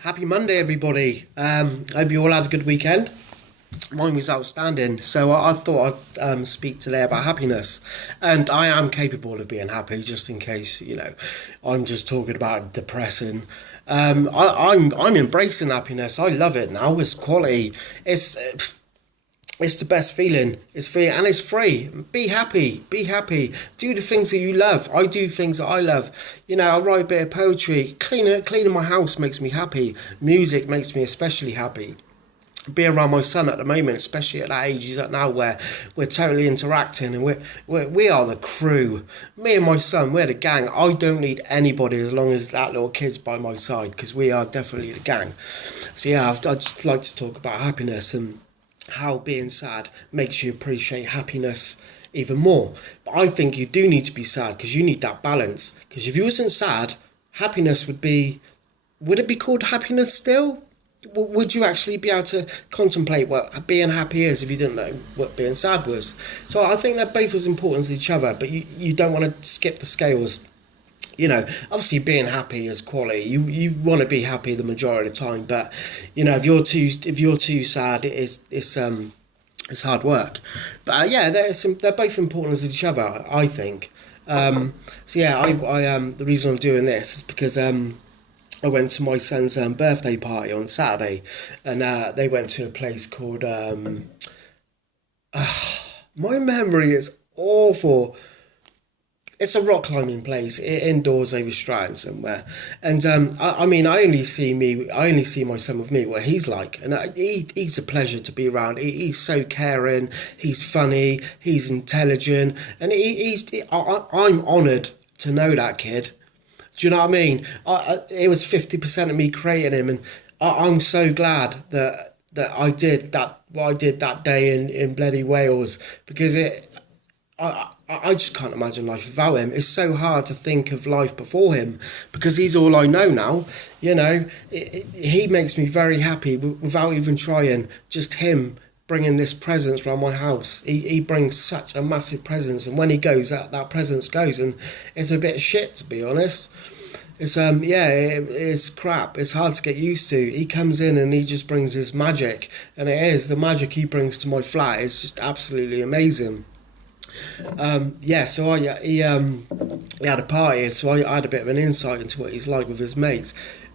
Happy Monday, everybody. Hope you all had a good weekend. Mine was outstanding. So I thought I'd speak today about happiness. And I am capable of being happy, just in case, I'm just talking about depressing. I'm embracing happiness. I love it now. It's quality. It's the best feeling. It's free and it's free. Be happy. Be happy. Do the things that you love. I do things that I love. I write a bit of poetry. Cleaning my house makes me happy. Music makes me especially happy. Be around my son at the moment, especially at that age he's at now, where we're totally interacting and we are the crew. Me and my son, we're the gang. I don't need anybody as long as that little kid's by my side, because we are definitely the gang. So yeah, I'd just like to talk about happiness and how being sad makes you appreciate happiness even more. But I think you do need to be sad because you need that balance. Because if you wasn't sad, happiness would it be called happiness still? Would you actually be able to contemplate what being happy is if you didn't know what being sad was? So I think they're both as important as each other, but you don't want to skip the scales. Obviously being happy is quality. You want to be happy the majority of the time, but if you're too sad, it's hard work. But they're both important as each other, I think. So yeah, I the reason I'm doing this is because I went to my son's birthday party on Saturday, and they went to a place called my memory is awful. It's a rock climbing place indoors over Stratton somewhere, and I only see my son with me what he's like, and he's a pleasure to be around. He's so caring, he's funny, he's intelligent, and I'm honoured to know that kid. Do you know what I mean? It was 50% of me creating him, and I'm so glad that I did that. What I did that day in bloody Wales, because I just can't imagine life without him. It's so hard to think of life before him because he's all I know now. He makes me very happy without even trying. Just him bringing this presence around my house. He brings such a massive presence, and when he goes, that presence goes, and it's a bit shit, to be honest. It's crap. It's hard to get used to. He comes in and he just brings his magic, and the magic he brings to my flat is just absolutely amazing. He had a party, so I had a bit of an insight into what he's like with his mates.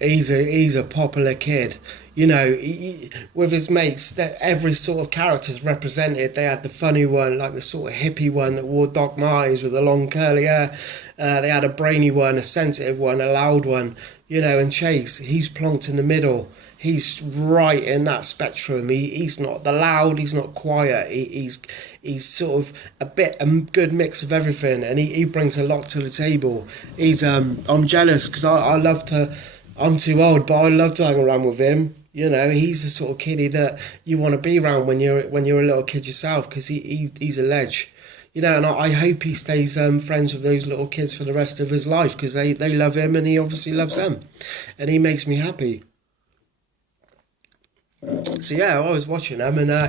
He's a popular kid. With his mates, that every sort of character's represented. They had the funny one, like the sort of hippie one that wore Doc Martens with the long curly hair. They had a brainy one, a sensitive one, a loud one. And Chase, he's plonked in the middle. He's right in that spectrum. He's not the loud, he's not quiet. He's sort of a good mix of everything, and he brings a lot to the table. I'm jealous because I love to. I'm too old, but I love to hang around with him. He's the sort of kiddie that you want to be around when you're a little kid yourself, because he's a ledge. And I hope he stays friends with those little kids for the rest of his life, because they love him and he obviously loves them, and he makes me happy. So yeah, I was watching them, and I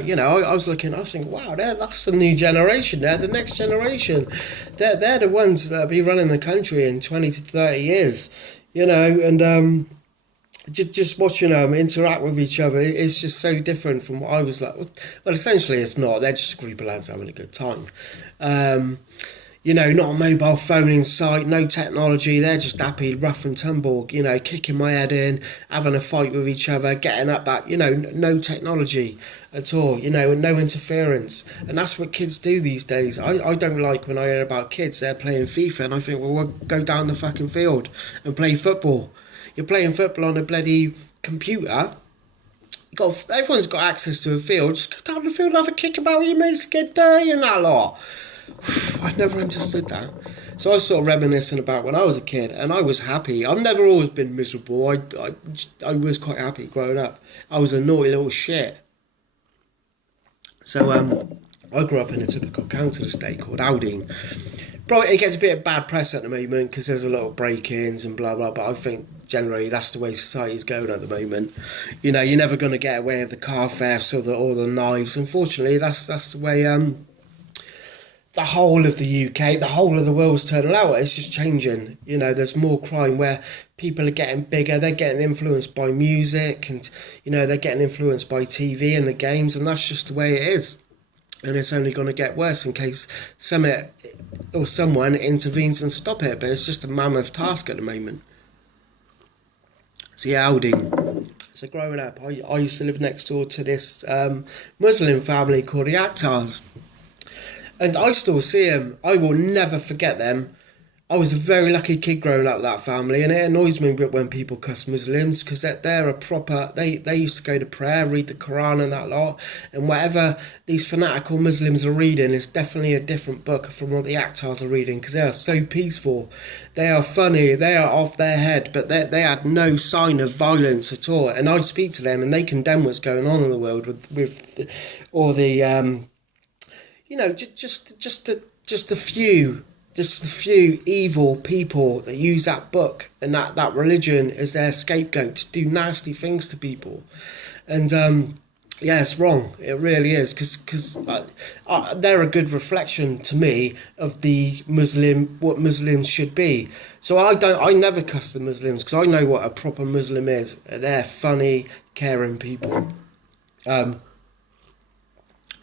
was thinking, wow, that's the new generation. They're the next generation. They're the ones that'll be running the country in 20 to 30 years. And just watching them interact with each other, it's just so different from what I was like. Well, essentially, it's not. They're just a group of lads having a good time. Not a mobile phone in sight, no technology. They're just happy, rough and tumble, kicking my head in, having a fight with each other, getting up that, no technology at all, and no interference. And that's what kids do these days. I don't like when I hear about kids, they're playing FIFA, and I think, well, we'll go down the fucking field and play football. You're playing football on a bloody computer. Everyone's got access to a field. Just go down the field and have a kick about your mates, get dirty and that lot. I never understood that. So I was sort of reminiscing about when I was a kid, and I was happy. I've never always been miserable. I was quite happy growing up. I was a naughty little shit. So I grew up in a typical council estate called Aldine. Probably it gets a bit of bad press at the moment because there's a lot of break-ins and blah blah. But I think generally that's the way society's going at the moment. You're never going to get away with the car thefts or the knives. Unfortunately, that's the way the whole of the UK, the whole of the world's turning out. It's just changing. You know, there's more crime where people are getting bigger. They're getting influenced by music, and you know they're getting influenced by TV and the games, and that's just the way it is. And it's only going to get worse in case someone intervenes and stop it. But it's just a mammoth task at the moment. So yeah, Aldi. So growing up, I used to live next door to this Muslim family called the Akhtars. And I still see them. I will never forget them. I was a very lucky kid growing up with that family, and it annoys me a bit when people cuss Muslims, because they're a proper... They used to go to prayer, read the Quran and that lot, and whatever these fanatical Muslims are reading is definitely a different book from what the Akhtars are reading, because they are so peaceful. They are funny, they are off their head, but they had no sign of violence at all. And I speak to them, and they condemn what's going on in the world with all the... you know, just a few evil people that use that book and that religion as their scapegoat to do nasty things to people. And yeah, it's wrong. It really is, because they're a good reflection to me of what Muslims should be. So I never cuss the Muslims, because I know what a proper Muslim is. They're funny, caring people.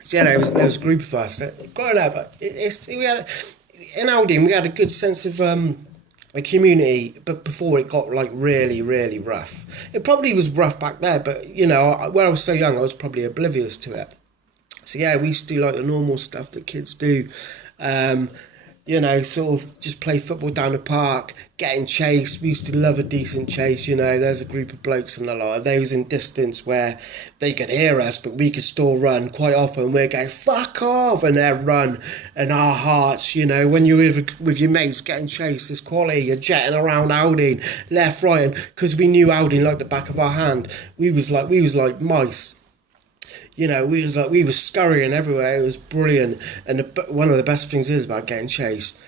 So yeah, there was a group of us growing up. In Aldi, we had a good sense of a community, but before it got like really, really rough. It probably was rough back there, but you know, when I was so young, I was probably oblivious to it. So yeah, we used to do like the normal stuff that kids do. You know, sort of just play football down the park, getting chased. We used to love a decent chase, you know. There's a group of blokes and a lot of those in distance where they could hear us, but we could still run. Quite often we'd go, fuck off, and they'd run. And our hearts, you know, when you're with your mates getting chased, this quality, you're jetting around Aldine, left, right, and because we knew Aldine like the back of our hand, we was like mice. You know, we were scurrying everywhere. It was brilliant. And one of the best things is about getting chased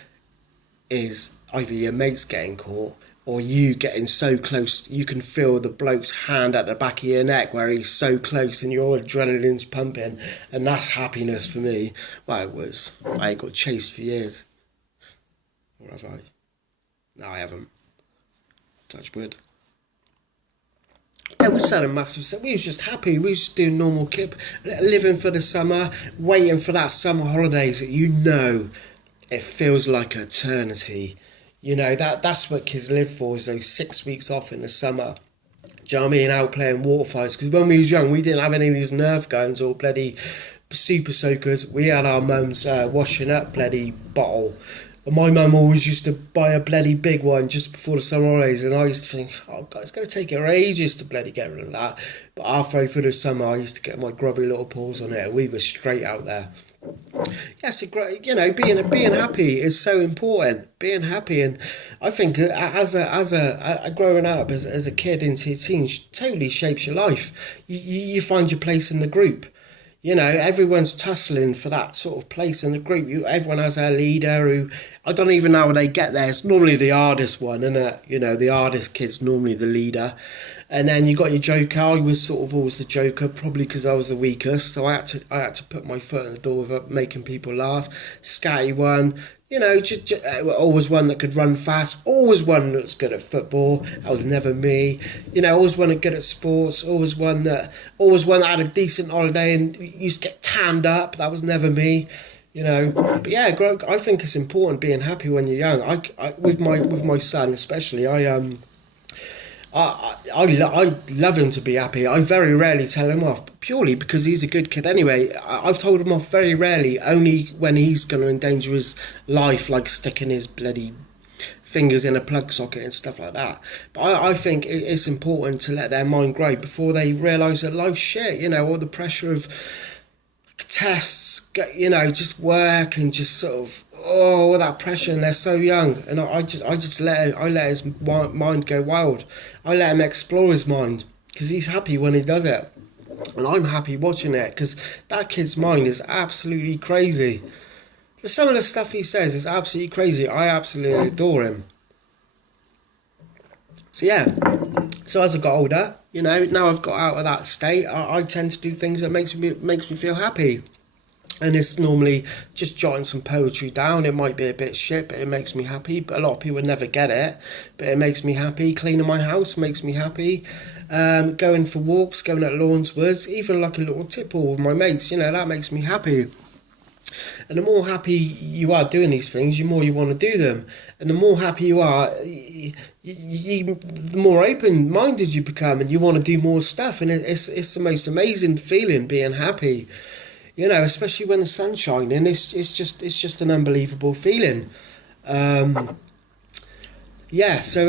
is either your mates getting caught or you getting so close you can feel the bloke's hand at the back of your neck where he's so close and your adrenaline's pumping, and that's happiness for me. Well, it was. I ain't got chased for years. Or have I? No, I haven't. Touch wood. Yeah, we was selling massive stuff. We was just happy. We was just doing normal kip, living for the summer, waiting for that summer holidays that you know it feels like eternity. You know, that's what kids live for, is those 6 weeks off in the summer. Do you know what I mean? Out playing water fights. Because when we was young, we didn't have any of these Nerf guns or bloody super soakers. We had our mums washing up bloody bottle. And my mum always used to buy a bloody big one just before the summer holidays, and I used to think, oh God, it's going to take her ages to bloody get rid of that. But halfway through the summer, I used to get my grubby little paws on it, and we were straight out there. Yes, you know, being happy is so important. Being happy, and I think as a growing up as a kid into teens totally shapes your life. You find your place in the group. You know, everyone's tussling for that sort of place in the group. Everyone has their leader who, I don't even know how they get there. It's normally the hardest one, isn't it? You know, the hardest kid's normally the leader. And then you got your joker. I was sort of always the joker, probably because I was the weakest. So I had to put my foot in the door without making people laugh. Scatty one. You know, always one that could run fast. Always one that was good at football. That was never me. You know, always one that good at sports. Always one that had a decent holiday and used to get tanned up. That was never me. You know, but yeah, I think it's important being happy when you're young. I with my son especially, I love him to be happy. I very rarely tell him off, purely because he's a good kid anyway. I've told him off very rarely, only when he's going to endanger his life, like sticking his bloody fingers in a plug socket and stuff like that. But I think it's important to let their mind grow before they realise that life's shit, you know, all the pressure of tests, you know, just work and just sort of, all that pressure, and they're so young, and I just let his mind go wild. I let him explore his mind, because he's happy when he does it, and I'm happy watching it, because that kid's mind is absolutely crazy. Some of the stuff he says is absolutely crazy. I absolutely adore him. So yeah, so as I got older, you know, now I've got out of that state, I tend to do things that makes me feel happy. And it's normally just jotting some poetry down. It might be a bit shit, but it makes me happy. But a lot of people would never get it, but it makes me happy. Cleaning my house makes me happy. Going for walks, going at Lawrence Woods, even like a little tipple with my mates, that makes me happy. And the more happy you are doing these things, the more you want to do them. And the more happy you are, the more open-minded you become, and you want to do more stuff. And it's the most amazing feeling, being happy. Especially when the sun's shining, it's just an unbelievable feeling. So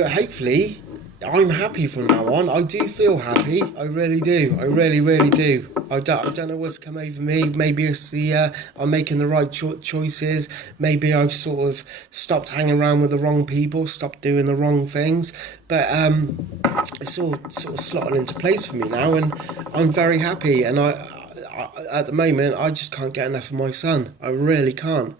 hopefully I'm happy from now on. I do feel happy. I really do. I really, really do. I don't know what's come over me. Maybe it's I'm making the right choices. Maybe I've sort of stopped hanging around with the wrong people, stopped doing the wrong things. But it's all sort of slotting into place for me now, and I'm very happy. And I at the moment, I just can't get enough of my son. I really can't.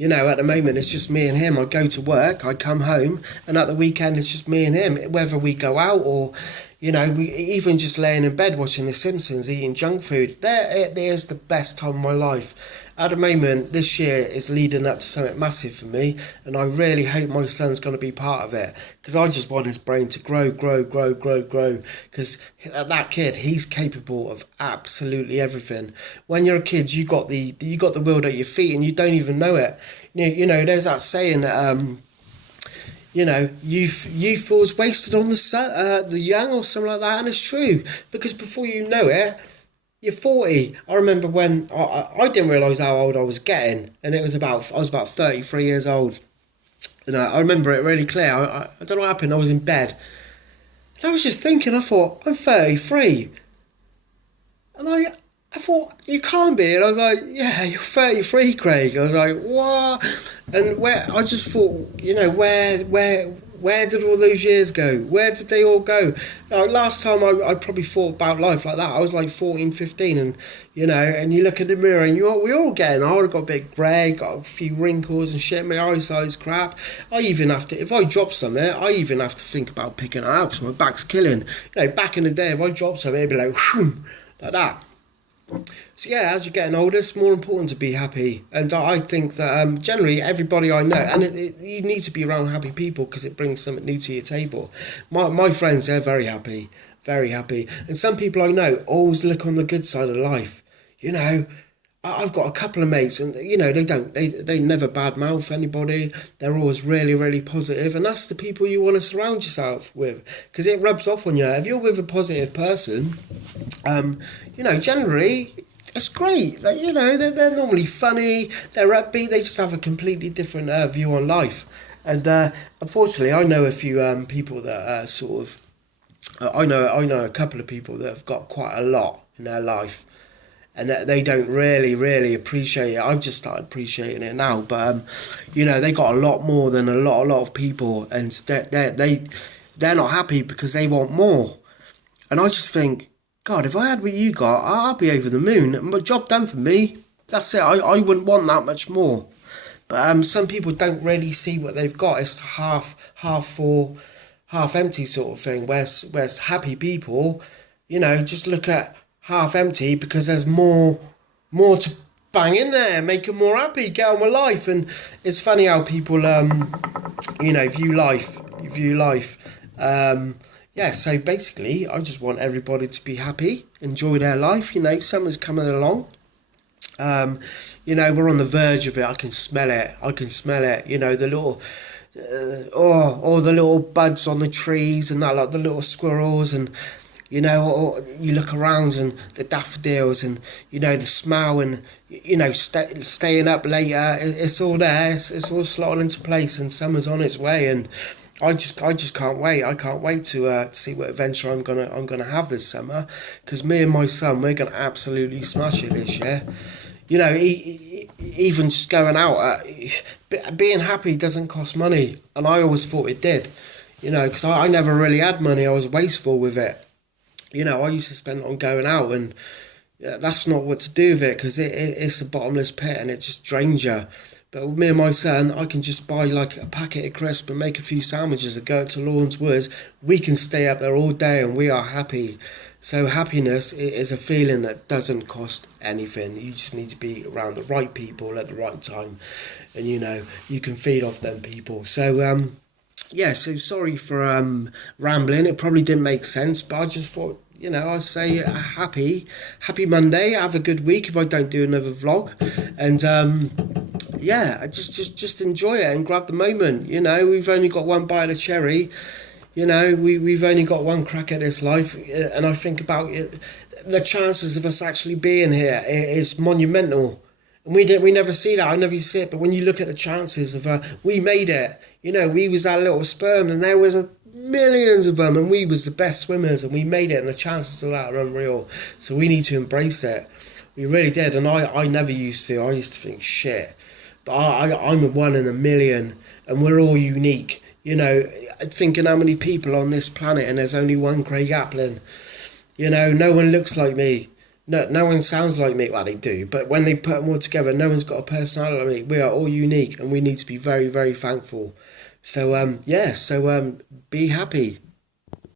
At the moment, it's just me and him. I go to work, I come home, and at the weekend, it's just me and him. Whether we go out or, we even just laying in bed watching The Simpsons, eating junk food. There's the best time of my life. At the moment, this year is leading up to something massive for me, and I really hope my son's going to be part of it, because I just want his brain to grow, because that kid, he's capable of absolutely everything. When you're a kid, you got the world at your feet, and you don't even know it. There's that saying that youth falls wasted on the young, or something like that, and it's true, because before you know it, you're 40. I remember when I didn't realise how old I was getting, and I was about 33 years old. And I remember it really clear. I don't know what happened. I was in bed, and I was just thinking. I thought, I'm 33, and I thought, you can't be. And I was like, yeah, you're 33, Craig. I was like, what? And I just thought, where did all those years go? Where did they all go? Last time I probably thought about life like that, I was like 14, 15, and you look in the mirror and we're all getting old. I've got a bit grey, got a few wrinkles and shit, my eyesight's crap. I even have to, if I drop something, I even have to think about picking it out because my back's killing. Back in the day, if I dropped something, it'd be like, whoom, like that. So yeah, as you're getting older, it's more important to be happy, and I think that generally everybody I know, and you need to be around happy people because it brings something new to your table. My friends, they're very happy, and some people I know always look on the good side of life. I've got a couple of mates, and they never badmouth anybody. They're always really, really positive, and that's the people you want to surround yourself with, because it rubs off on you. If you're with a positive person, generally it's great. They're normally funny, they're upbeat, they just have a completely different view on life. And unfortunately, I know a few people that sort of, I know a couple of people that have got quite a lot in their life, and that they don't really, really appreciate it. I've just started appreciating it now, but they got a lot more than a lot of people, and they're not happy because they want more. And I just think, God, if I had what you got, I'd be over the moon. My job done for me. That's it. I wouldn't want that much more. But some people don't really see what they've got. It's half full, half empty sort of thing. Whereas happy people, just look at half empty because there's more to bang in there, make them more happy, get on with life. And it's funny how people, view life. So basically, I just want everybody to be happy, enjoy their life. Summer's coming along. We're on the verge of it. I can smell it. The little, all the little buds on the trees and that, like the little squirrels, and or you look around and the daffodils and the smell, and staying up later. It's all there. It's all slotted into place, and summer's on its way, and I just can't wait. I can't wait to see what adventure I'm gonna have this summer, because me and my son, we're gonna absolutely smash it this year. Even just going out, being happy doesn't cost money, and I always thought it did. Because I never really had money. I was wasteful with it. I used to spend it on going out, and that's not what to do with it, because it's a bottomless pit and it just drains you. But with me and my son, I can just buy like a packet of crisps and make a few sandwiches and go to Lawrence Woods. We can stay up there all day and we are happy. So happiness is a feeling that doesn't cost anything. You just need to be around the right people at the right time, and you can feed off them people. So yeah, so sorry for rambling. It probably didn't make sense, but I just thought, I'd say happy Monday. Have a good week if I don't do another vlog. And yeah, just enjoy it and grab the moment. We've only got one bite of the cherry. We've only got one crack at this life. And I think about it, the chances of us actually being here is monumental. And we never see that. I never see it. But when you look at the chances of we made it, we was that little sperm, and there was millions of them, and we was the best swimmers, and we made it, and the chances of that are unreal. So we need to embrace it. We really did. And I never used to. I used to think shit. But I'm a one in a million, and we're all unique. Thinking how many people on this planet, and there's only one Craig Applin. No one looks like me. No one sounds like me. Well, they do, but when they put them all together, no one's got a personality like me. We are all unique, and we need to be very, very thankful. So, be happy.